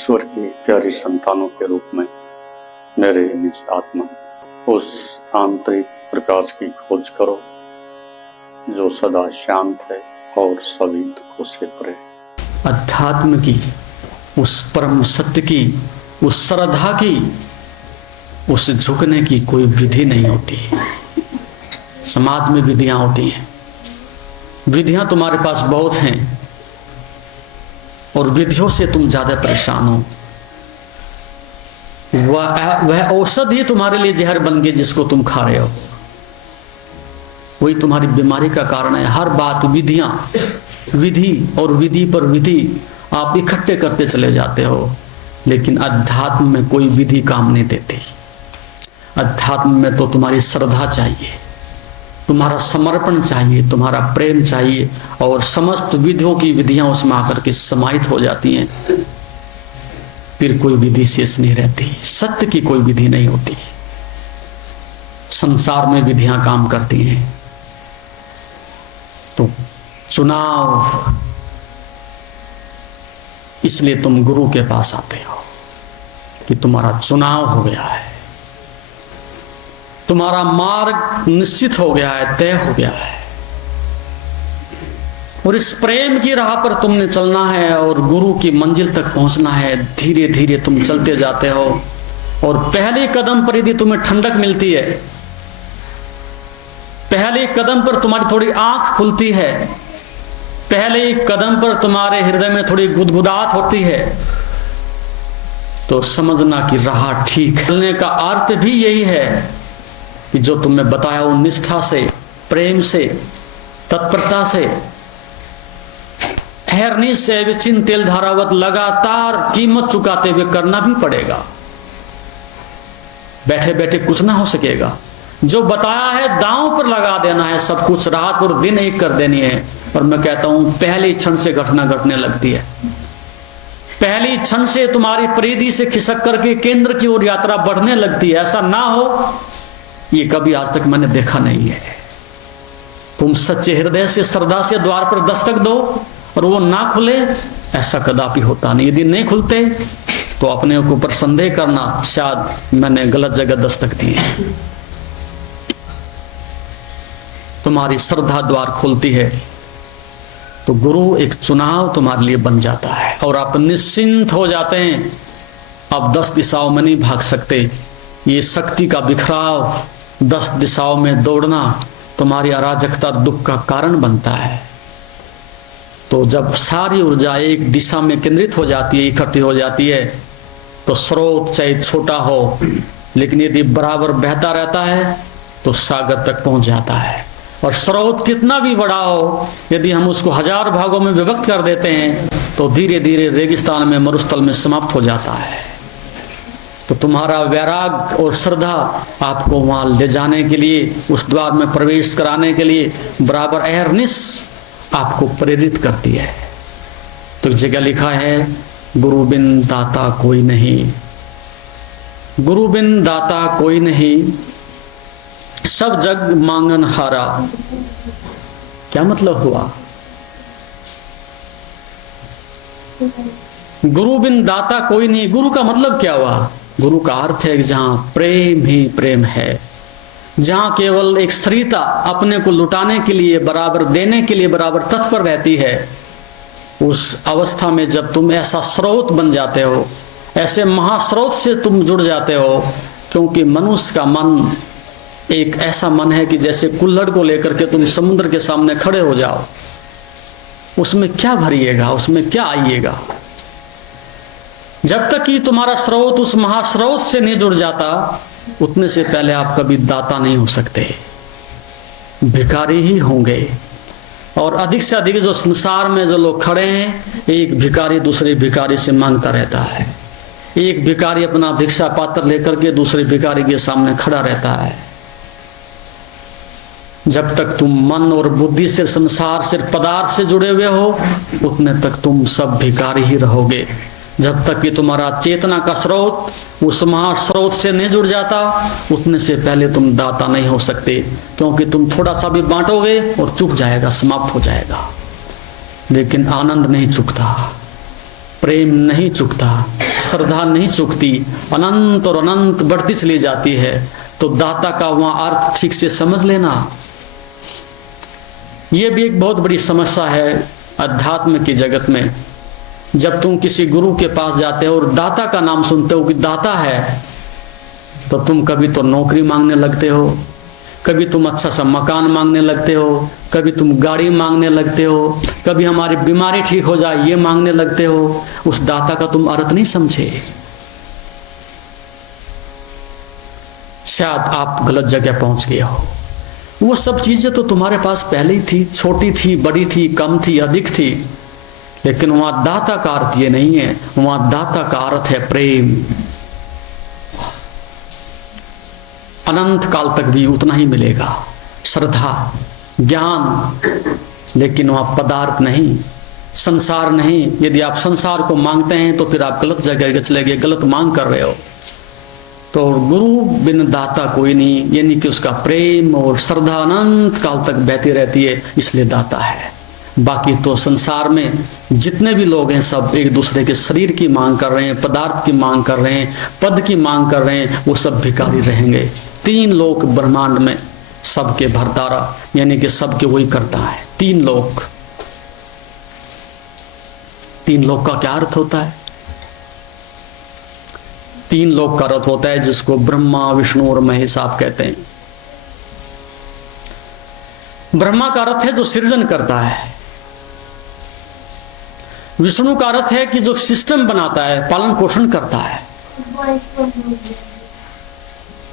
ईश्वर की प्यारी संतानों के रूप में मेरे निज आत्मा उस आंतरिक प्रकाश की खोज करो जो सदा शांत है और सभी दुखों से परे। अध्यात्म की, उस परम सत्य की, उस श्रद्धा की, उस झुकने की कोई विधि नहीं होती। समाज में विधियां होती हैं, विधियां तुम्हारे पास बहुत हैं और विधियों से तुम ज्यादा परेशान हो। वह औषधि ही तुम्हारे लिए जहर बन गई जिसको तुम खा रहे हो, वही तुम्हारी बीमारी का कारण है। हर बात विधियां, विधि और विधि पर विधि आप इकट्ठे करते चले जाते हो, लेकिन अध्यात्म में कोई विधि काम नहीं देती। अध्यात्म में तो तुम्हारी श्रद्धा चाहिए, तुम्हारा समर्पण चाहिए, तुम्हारा प्रेम चाहिए, और समस्त विधियों की विधियां उसमें आकर के समाहित हो जाती हैं। फिर कोई विधि शेष नहीं रहती। सत्य की कोई विधि नहीं होती। संसार में विधियां काम करती हैं। तो चुनाव, इसलिए तुम गुरु के पास आते हो कि तुम्हारा चुनाव हो गया है, तुम्हारा मार्ग निश्चित हो गया है, तय हो गया है, और इस प्रेम की राह पर तुमने चलना है और गुरु की मंजिल तक पहुंचना है। धीरे धीरे तुम चलते जाते हो और पहले कदम पर यदि तुम्हें ठंडक मिलती है, पहले कदम पर तुम्हारी थोड़ी आंख खुलती है, पहले कदम पर तुम्हारे हृदय में थोड़ी गुदगुदाहट होती है, तो समझना कि राह ठीक है। चलने का अर्थ भी यही है कि जो तुमने बताया वो निष्ठा से, प्रेम से, तत्परता से, अहरनिश से विचिन तेल धारावत लगातार कीमत चुकाते हुए करना भी पड़ेगा। बैठे बैठे कुछ ना हो सकेगा। जो बताया है दांव पर लगा देना है, सब कुछ रात और दिन एक कर देनी है। और मैं कहता हूं पहले क्षण से घटना घटने लगती है। पहली क्षण से तुम्हारी परिधि से खिसक करके केंद्र की ओर यात्रा बढ़ने लगती है। ऐसा ना हो, ये कभी आज तक मैंने देखा नहीं है। तुम सच्चे हृदय से, श्रद्धा से द्वार पर दस्तक दो और वो ना खुले, ऐसा कदापि होता नहीं। यदि नहीं खुलते तो अपने ऊपर संदेह करना, शायद मैंने गलत जगह दस्तक दी है। तुम्हारी श्रद्धा द्वार खुलती है तो गुरु एक चुनाव तुम्हारे लिए बन जाता है और आप निश्चिंत हो जाते हैं। अब 10 दिशाओं में नहीं भाग सकते। ये शक्ति का बिखराव, 10 दिशाओं में दौड़ना तुम्हारी अराजकता, दुख का कारण बनता है। तो जब सारी ऊर्जा एक दिशा में केंद्रित हो जाती है, इकट्ठी हो जाती है, तो स्रोत चाहे छोटा हो, लेकिन यदि बराबर बहता रहता है तो सागर तक पहुंच जाता है। और स्रोत कितना भी बड़ा हो, यदि हम उसको 1000 भागों में विभक्त कर देते हैं तो धीरे धीरे रेगिस्तान में, मरुस्थल में समाप्त हो जाता है। तो तुम्हारा वैराग और श्रद्धा आपको वहां ले जाने के लिए, उस द्वार में प्रवेश कराने के लिए बराबर अहरनिश आपको प्रेरित करती है। तो एक जगह लिखा है, गुरु बिन दाता कोई नहीं, गुरु बिन दाता कोई नहीं, सब जग मांगन हारा। क्या मतलब हुआ? गुरु बिन दाता कोई नहीं, गुरु का मतलब क्या हुआ? गुरु का अर्थ है कि जहां प्रेम ही प्रेम है, जहां केवल एक स्त्रीता अपने को लुटाने के लिए, बराबर देने के लिए बराबर तत्पर रहती है, उस अवस्था में जब तुम ऐसा स्रोत बन जाते हो, ऐसे महास्रोत से तुम जुड़ जाते हो। क्योंकि मनुष्य का मन एक ऐसा मन है कि जैसे कुल्हड़ को लेकर के तुम समुद्र के सामने खड़े हो जाओ, उसमें क्या भरिएगा, उसमें क्या आइएगा? जब तक कि तुम्हारा स्रोत उस महास्रोत से नहीं जुड़ जाता, उतने से पहले आप कभी दाता नहीं हो सकते, भिखारी ही होंगे। और अधिक से अधिक जो संसार में जो लोग खड़े हैं, एक भिखारी दूसरे भिखारी से मांगता रहता है। एक भिखारी अपना भिक्षा पात्र लेकर के दूसरे भिखारी के सामने खड़ा रहता है। जब तक तुम मन और बुद्धि से, संसार से, पदार्थ से जुड़े हुए हो, उतने तक तुम सब भिखारी ही रहोगे। जब तक कि तुम्हारा चेतना का स्रोत उस महास्रोत से नहीं जुड़ जाता, उतने से पहले तुम दाता नहीं हो सकते। क्योंकि तुम थोड़ा सा भी बांटोगे और चुक जाएगा, समाप्त हो जाएगा। लेकिन आनंद नहीं चुकता, प्रेम नहीं चुकता, श्रद्धा नहीं चुकती, अनंत और अनंत बढ़ती चली जाती है, तो दाता का वहां अर्थ ठीक से समझ लेना। यह भी एक बहुत बड़ी समस्या है अध्यात्म की जगत में। जब तुम किसी गुरु के पास जाते हो और दाता का नाम सुनते हो कि दाता है, तो तुम कभी तो नौकरी मांगने लगते हो, कभी तुम अच्छा सा मकान मांगने लगते हो, कभी तुम गाड़ी मांगने लगते हो, कभी हमारी बीमारी ठीक हो जाए ये मांगने लगते हो। उस दाता का तुम अर्थ नहीं समझे। शायद आप गलत जगह पहुंच गए हो। वो सब चीजें तो तुम्हारे पास पहले ही थी, छोटी थी, बड़ी थी, कम थी, अधिक थी, लेकिन वहां दाता का अर्थ ये नहीं है। वहां दाता का अर्थ है प्रेम। अनंत काल तक भी उतना ही मिलेगा, श्रद्धा, ज्ञान, लेकिन वहां पदार्थ नहीं, संसार नहीं। यदि आप संसार को मांगते हैं तो फिर आप गलत जगह चले गए, गलत मांग कर रहे हो। तो गुरु बिन दाता कोई नहीं, यानी कि उसका प्रेम और श्रद्धा अनंत काल तक बहती रहती है, इसलिए दाता है। बाकी तो संसार में जितने भी लोग हैं सब एक दूसरे के शरीर की मांग कर रहे हैं, पदार्थ की मांग कर रहे हैं, पद की मांग कर रहे हैं, वो सब भिखारी रहेंगे। 3 लोक ब्रह्मांड में सबके भरतारा, यानी कि सबके वही करता है। 3 लोक। 3 लोक का क्या अर्थ होता है? 3 लोक का अर्थ होता है जिसको ब्रह्मा, विष्णु और महेश आप कहते हैं। ब्रह्मा का अर्थ है जो सृजन करता है, विष्णु का अर्थ है कि जो सिस्टम बनाता है, पालन पोषण करता है,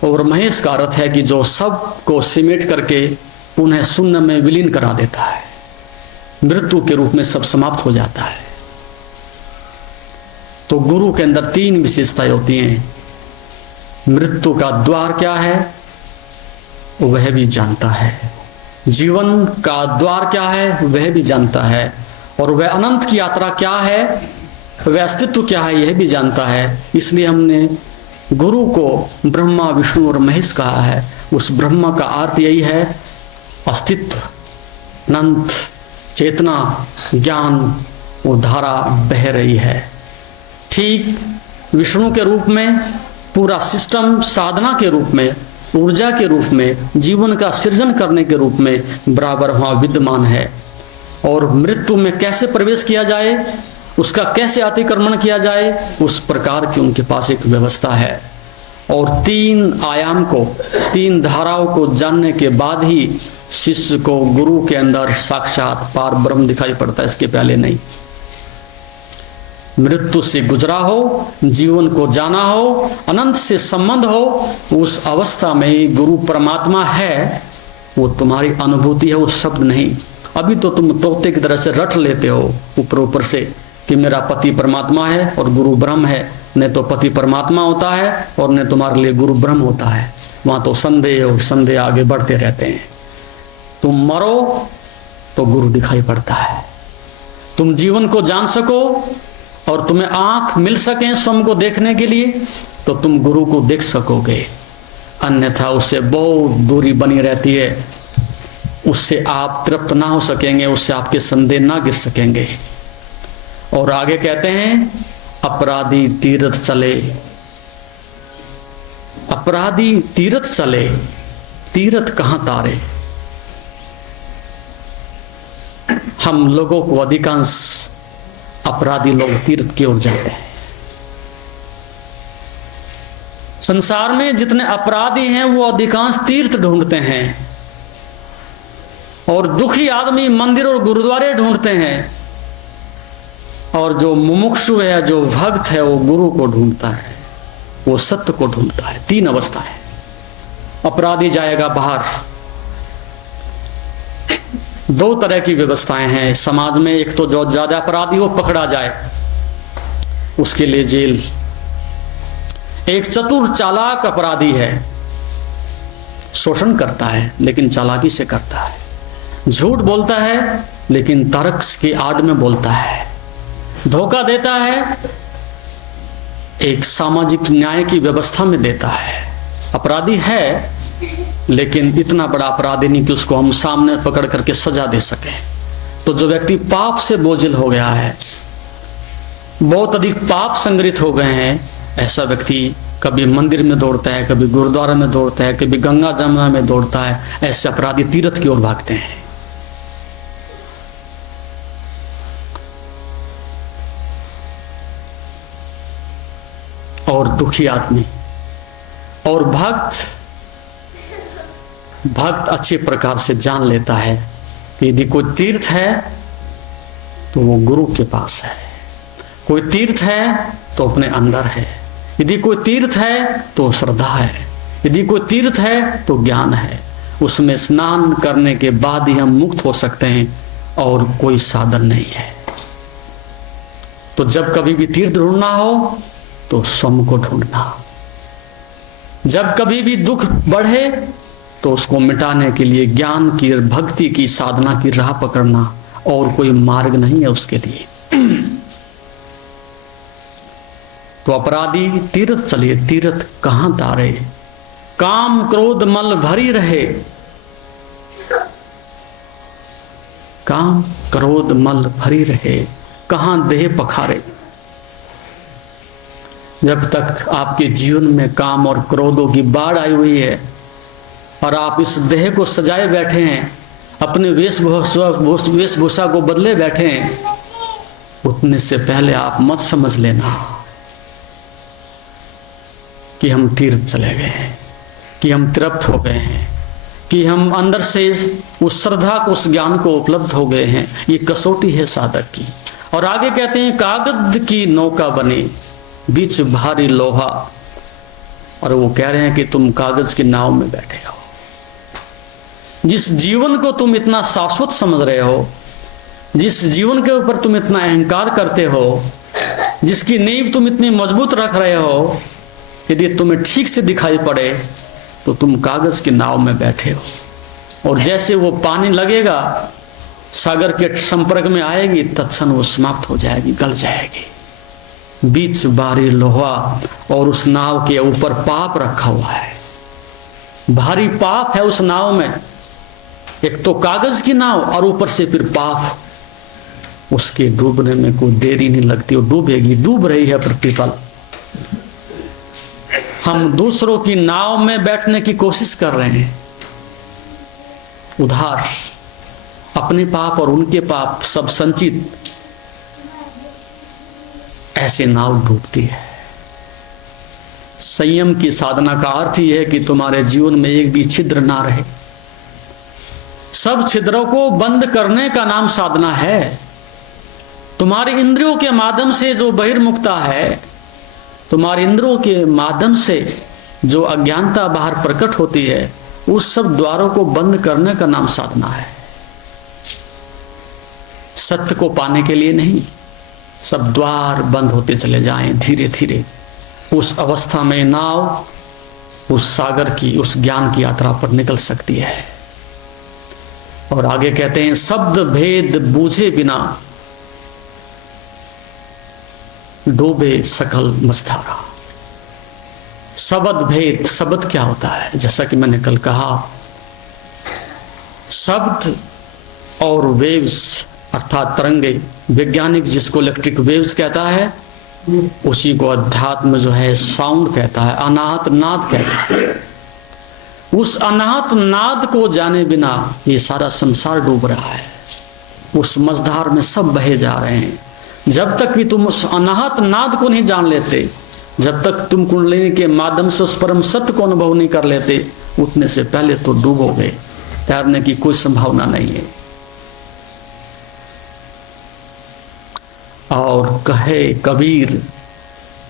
और महेश का अर्थ है कि जो सब को सिमेट करके पुनः शून्य में विलीन करा देता है, मृत्यु के रूप में सब समाप्त हो जाता है। तो गुरु के अंदर 3 विशेषताएं होती हैं। मृत्यु का द्वार क्या है वह भी जानता है, जीवन का द्वार क्या है वह भी जानता है, और वह अनंत की यात्रा क्या है, वह अस्तित्व क्या है यह भी जानता है। इसलिए हमने गुरु को ब्रह्मा, विष्णु और महेश कहा है। उस ब्रह्मा का अर्थ यही है अस्तित्व, अनंत, चेतना, ज्ञान, वो धारा बह रही है। ठीक विष्णु के रूप में पूरा सिस्टम साधना के रूप में, ऊर्जा के रूप में, जीवन का सृजन करने के रूप में बराबर वहां विद्यमान है। और मृत्यु में कैसे प्रवेश किया जाए, उसका कैसे अतिक्रमण किया जाए, उस प्रकार की उनके पास एक व्यवस्था है। और 3 आयाम को, 3 धाराओं को जानने के बाद ही शिष्य को गुरु के अंदर साक्षात पार ब्रह्म दिखाई पड़ता है, इसके पहले नहीं। मृत्यु से गुजरा हो, जीवन को जाना हो, अनंत से संबंध हो, उस अवस्था में गुरु परमात्मा है। वो तुम्हारी अनुभूति है, वो शब्द नहीं। अभी तो तुम तोते की तरह से रट लेते हो ऊपर ऊपर से कि मेरा पति परमात्मा है और गुरु ब्रह्म है। न तो पति परमात्मा होता है और न तुम्हारे लिए गुरु ब्रह्म होता है। वहां तो संदेह और संदेह आगे बढ़ते रहते हैं। तुम मरो तो गुरु दिखाई पड़ता है। तुम जीवन को जान सको और तुम्हें आंख मिल सके स्वयं को देखने के लिए, तो तुम गुरु को देख सकोगे। अन्यथा उससे बहुत दूरी बनी रहती है, उससे आप तृप्त ना हो सकेंगे, उससे आपके संदेह ना गिर सकेंगे। और आगे कहते हैं अपराधी तीर्थ चले, अपराधी तीर्थ चले, तीर्थ कहां तारे। हम लोगों को अधिकांश अपराधी लोग तीर्थ की ओर जाते हैं। संसार में जितने अपराधी हैं वो अधिकांश तीर्थ ढूंढते हैं, और दुखी आदमी मंदिर और गुरुद्वारे ढूंढते हैं, और जो मुमुक्षु है, जो भक्त है, वो गुरु को ढूंढता है, वो सत्य को ढूंढता है। 3 अवस्थाएं। अपराधी जाएगा बाहर। 2 तरह की व्यवस्थाएं हैं समाज में। एक तो जो ज्यादा अपराधी हो पकड़ा जाए, उसके लिए जेल। एक चतुर चालाक अपराधी है, शोषण करता है लेकिन चालाकी से करता है, झूठ बोलता है लेकिन तर्क की आड़ में बोलता है, धोखा देता है, एक सामाजिक न्याय की व्यवस्था में देता है। अपराधी है लेकिन इतना बड़ा अपराधी नहीं कि उसको हम सामने पकड़ करके सजा दे सके। तो जो व्यक्ति पाप से बोझिल हो गया है, बहुत अधिक पाप संग्रहित हो गए हैं, ऐसा व्यक्ति कभी मंदिर में दौड़ता है, कभी गुरुद्वारा में दौड़ता है, कभी गंगा जमुना में दौड़ता है। ऐसे अपराधी तीर्थ की ओर भागते हैं। और दुखी आदमी और भक्त अच्छे प्रकार से जान लेता है कि यदि कोई तीर्थ है तो वो गुरु के पास है, कोई तीर्थ है तो अपने अंदर है, यदि कोई तीर्थ है तो श्रद्धा है, यदि कोई तीर्थ है तो ज्ञान है। उसमें स्नान करने के बाद ही हम मुक्त हो सकते हैं और कोई साधन नहीं है। तो जब कभी भी तीर्थ ढूंढना हो तो स्वयं को ढूंढना। जब कभी भी दुख बढ़े तो उसको मिटाने के लिए ज्ञान की, भक्ति की, साधना की राह पकड़ना, और कोई मार्ग नहीं है उसके लिए। तो अपराधी तीर्थ चले, तीर्थ कहां तारे, काम क्रोध मल भरी रहे, काम क्रोध मल भरी रहे, कहां देह पखारे। जब तक आपके जीवन में काम और क्रोधों की बाढ़ आई हुई है और आप इस देह को सजाए बैठे हैं, अपने वेशभूषा को बदले बैठे हैं, उतने से पहले आप मत समझ लेना कि हम तीर्थ चले गए हैं, कि हम तृप्त हो गए हैं, कि हम अंदर से उस श्रद्धा को, उस ज्ञान को उपलब्ध हो गए हैं। ये कसौटी है साधक की। और आगे कहते हैं कागज की नौका बनी बीच भारी लोहा, और वो कह रहे हैं कि तुम कागज की नाव में बैठे हो। जिस जीवन को तुम इतना शाश्वत समझ रहे हो, जिस जीवन के ऊपर तुम इतना अहंकार करते हो, जिसकी नींव तुम इतनी मजबूत रख रहे हो, यदि तुम्हें ठीक से दिखाई पड़े तो तुम कागज की नाव में बैठे हो। और जैसे वो पानी लगेगा, सागर के संपर्क में आएगी, तत्क्षण वो समाप्त हो जाएगी, गल जाएगी। बीच भारी लोहा, और उस नाव के ऊपर पाप रखा हुआ है, भारी पाप है उस नाव में। एक तो कागज की नाव और ऊपर से फिर पाप। उसके डूबने में कोई देरी नहीं लगती, वो डूबेगी, डूब रही है प्रतिपल। हम दूसरों की नाव में बैठने की कोशिश कर रहे हैं, उधार अपने पाप और उनके पाप सब संचित, ऐसे नाव डूबती है। संयम की साधना का अर्थ ही है कि तुम्हारे जीवन में एक भी छिद्र ना रहे। सब छिद्रों को बंद करने का नाम साधना है। तुम्हारे इंद्रियों के माध्यम से जो बहिर्मुखता है, तुम्हारे इंद्रियों के माध्यम से जो अज्ञानता बाहर प्रकट होती है, उस सब द्वारों को बंद करने का नाम साधना है। सत्य को पाने के लिए नहीं, सब द्वार बंद होते चले जाएं धीरे धीरे। उस अवस्था में नाव उस सागर की, उस ज्ञान की यात्रा पर निकल सकती है। और आगे कहते हैं शब्द भेद बूझे बिना डूबे सकल मझधारा। शब्द भेद, शब्द क्या होता है? जैसा कि मैंने कल कहा, शब्द और वेव्स अर्थात तरंगे, वैज्ञानिक जिसको इलेक्ट्रिक वेव्स कहता है, उसी को अध्यात्म जो है साउंड कहता है, अनाहत नाद कहता है। उस अनाहत नाद को जाने बिना ये सारा संसार डूब रहा है। उस मझधार में सब बहे जा रहे हैं। जब तक भी तुम उस अनाहत नाद को नहीं जान लेते, जब तक तुम कुंडलिनी के माध्यम से उस परम सत्य को अनुभव नहीं कर लेते, उतने से पहले तो डूबोगे, तैरने की कोई संभावना नहीं है। और कहे कबीर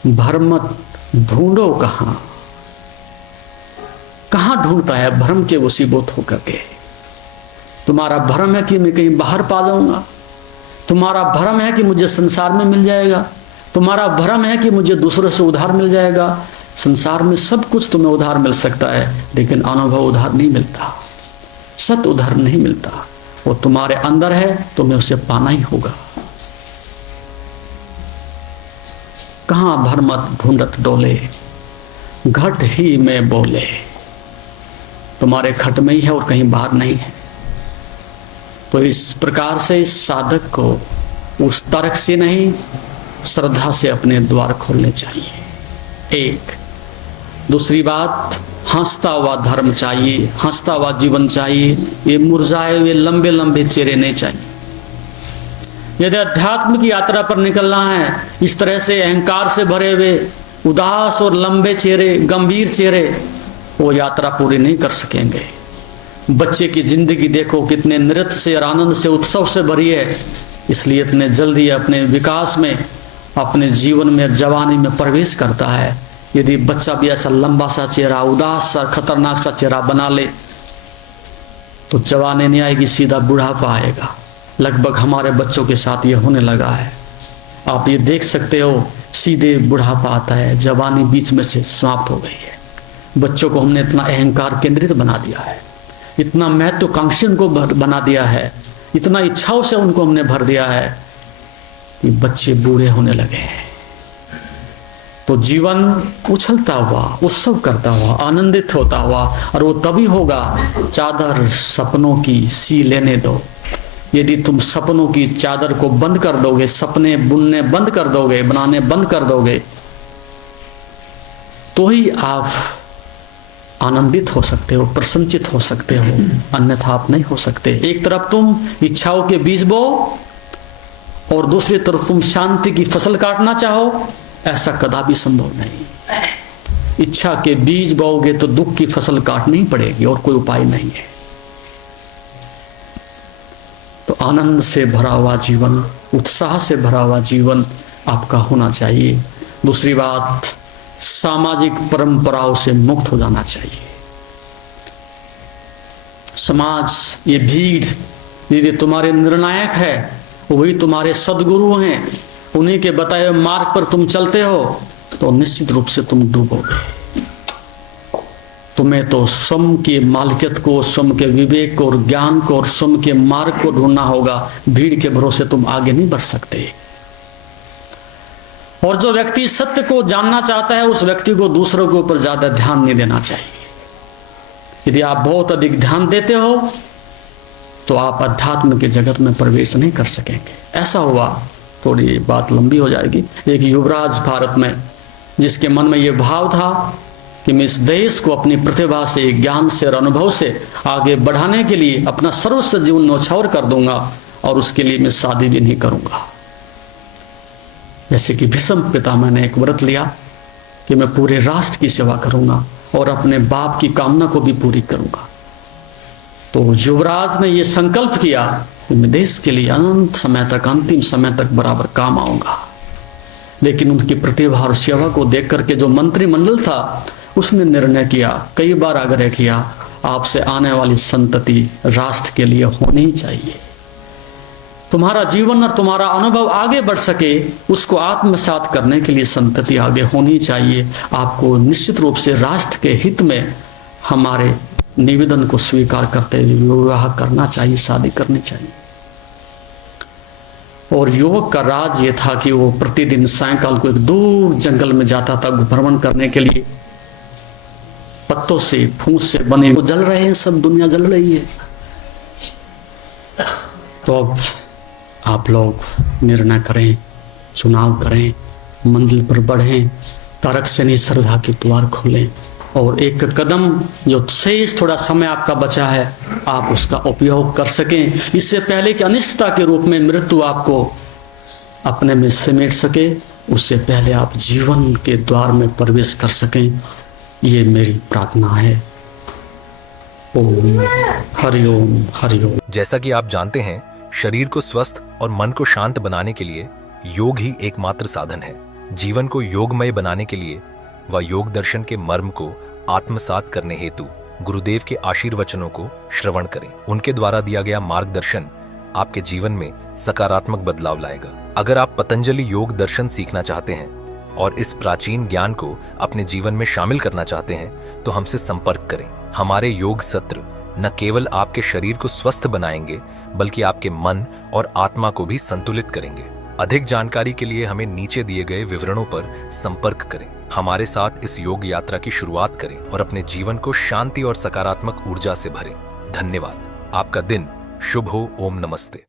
भ्रमत ढूंढो कहां। कहां ढूंढता है? भ्रम के वशीभूत होकर के। तुम्हारा भ्रम है कि मैं कहीं बाहर पा जाऊंगा, तुम्हारा भ्रम है कि मुझे संसार में मिल जाएगा, तुम्हारा भ्रम है कि मुझे दूसरों से उधार मिल जाएगा। संसार में सब कुछ तुम्हें उधार मिल सकता है, लेकिन अनुभव उधार नहीं मिलता, सत्य उधार नहीं मिलता। वो तुम्हारे अंदर है, तुम्हें उसे पाना ही होगा। कहां भरमत ढूंढत डोले, घट ही में बोले। तुम्हारे खट में ही है और कहीं बाहर नहीं है। तो इस प्रकार से इस साधक को उस तर्क से नहीं, श्रद्धा से अपने द्वार खोलने चाहिए। एक दूसरी बात, हंसता हुआ धर्म चाहिए, हंसता हुआ जीवन चाहिए। ये मुरझाए हुए लंबे लंबे चेहरे नहीं चाहिए। यदि अध्यात्म की यात्रा पर निकलना है, इस तरह से अहंकार से भरे हुए उदास और लंबे चेहरे, गंभीर चेहरे, वो यात्रा पूरी नहीं कर सकेंगे। बच्चे की जिंदगी देखो कितने नृत्य से और आनंद से, उत्सव से भरी है, इसलिए इतने जल्दी अपने विकास में, अपने जीवन में, जवानी में प्रवेश करता है। यदि बच्चा भी ऐसा लंबा सा चेहरा, उदास सा, खतरनाक सा चेहरा बना ले तो जवानी नहीं आएगी, सीधा बुढ़ापा आएगा। लगभग हमारे बच्चों के साथ ये होने लगा है। आप ये देख सकते हो, सीधे बुढ़ापा आता है, जवानी बीच में से समाप्त हो गई है। बच्चों को हमने इतना अहंकार केंद्रित बना दिया है, इतना महत्वाकांक्षी उनको बना दिया है, इतना इच्छाओं से उनको हमने भर दिया है कि बच्चे बूढ़े होने लगे हैं। तो जीवन उछलता हुआ, उत्सव करता हुआ, आनंदित होता हुआ, और वो तभी होगा चादर सपनों की सी लेने दो। यदि तुम सपनों की चादर को बंद कर दोगे, सपने बुनने बंद कर दोगे, बनाने बंद कर दोगे, तो ही आप आनंदित हो सकते हो, प्रसन्नचित हो सकते हो, अन्यथा आप नहीं हो सकते। एक तरफ तुम इच्छाओं के बीज बो और दूसरी तरफ तुम शांति की फसल काटना चाहो, ऐसा कदापि संभव नहीं। इच्छा के बीज बोओगे तो दुख की फसल काटनी पड़ेगी, और कोई उपाय नहीं है। तो आनंद से भरा हुआ जीवन, उत्साह से भरा हुआ जीवन आपका होना चाहिए। दूसरी बात, सामाजिक परंपराओं से मुक्त हो जाना चाहिए। समाज, ये भीड़, यदि तुम्हारे निर्णायक है, वही तुम्हारे सदगुरु हैं, उन्हीं के बताए हुए मार्ग पर तुम चलते हो, तो निश्चित रूप से तुम डूबोगे। तुम्हें तो स्वयं की मालिकियत को, स्वयं के विवेक को और ज्ञान को और स्वयं के मार्ग को ढूंढना होगा। भीड़ के भरोसे तुम आगे नहीं बढ़ सकते। और जो व्यक्ति सत्य को जानना चाहता है, उस व्यक्ति को दूसरों के ऊपर ज्यादा ध्यान नहीं देना चाहिए। यदि आप बहुत अधिक ध्यान देते हो तो आप अध्यात्म के जगत में प्रवेश नहीं कर सकेंगे। ऐसा हुआ, थोड़ी बात लंबी हो जाएगी। एक युवराज भारत में, जिसके मन में यह भाव था कि मैं इस देश को अपनी प्रतिभा से, ज्ञान से और अनुभव से आगे बढ़ाने के लिए अपना सर्वस्व जीवन न्यौछावर कर दूंगा, और उसके लिए मैं शादी भी नहीं करूंगा। जैसे कि भीष्म पितामह ने एक व्रत लिया कि मैं पूरे राष्ट्र की सेवा करूंगा और अपने बाप की कामना को भी पूरी करूंगा। तो युवराज ने यह संकल्प किया कि मैं देश के लिए अनंत समय तक, अंतिम समय तक बराबर काम आऊंगा। लेकिन उनकी प्रतिभा और सेवा को देख करके जो मंत्रिमंडल था, उसने निर्णय किया, कई बार आग्रह किया, आपसे आने वाली संतति राष्ट्र के लिए होनी ही चाहिए। तुम्हारा जीवन और तुम्हारा अनुभव आगे बढ़ सके, उसको आत्मसात करने के लिए संतति आगे होनी चाहिए। आपको निश्चित रूप से राष्ट्र के हित में हमारे निवेदन को स्वीकार करते हुए विवाह करना चाहिए, शादी करनी चाहिए। और युवक का राज ये था कि वो प्रतिदिन सायंकाल को एक दूर जंगल में जाता था भ्रमण करने के लिए। पत्तों से, फूस से बने वो जल रहे हैं, सब दुनिया जल रही है। तो अब आप लोग निर्णय करें, चुनाव करें, मंजिल पर बढ़ें, तारक से नहीं श्रद्धा के द्वार खोलें, और एक कदम जो शेष थोड़ा समय आपका बचा है, आप उसका उपयोग कर सकें, इससे पहले कि अनिष्टता के रूप में मृत्यु आपको अपने में समेट सके, उससे पहले आप जीवन के द्वार में प्रवेश कर सकें। ये मेरी प्रार्थना है। ओम हरिओम हरिओम। जैसा कि आप जानते हैं, शरीर को स्वस्थ और मन को शांत बनाने के लिए योग ही एकमात्र साधन है। जीवन को योगमय बनाने के लिए व योग दर्शन के मर्म को आत्मसात करने हेतु गुरुदेव के आशीर्वचनों को श्रवण करें। उनके द्वारा दिया गया मार्गदर्शन आपके जीवन में सकारात्मक बदलाव लाएगा। अगर आप पतंजलि योग दर्शन सीखना चाहते हैं और इस प्राचीन ज्ञान को अपने जीवन में शामिल करना चाहते हैं, तो हमसे संपर्क करें। हमारे योग सत्र न केवल आपके शरीर को स्वस्थ बनाएंगे, बल्कि आपके मन और आत्मा को भी संतुलित करेंगे। अधिक जानकारी के लिए हमें नीचे दिए गए विवरणों पर संपर्क करें। हमारे साथ इस योग यात्रा की शुरुआत करें और अपने जीवन को शांति और सकारात्मक ऊर्जा से भरें। धन्यवाद। आपका दिन शुभ हो। ओम नमस्ते।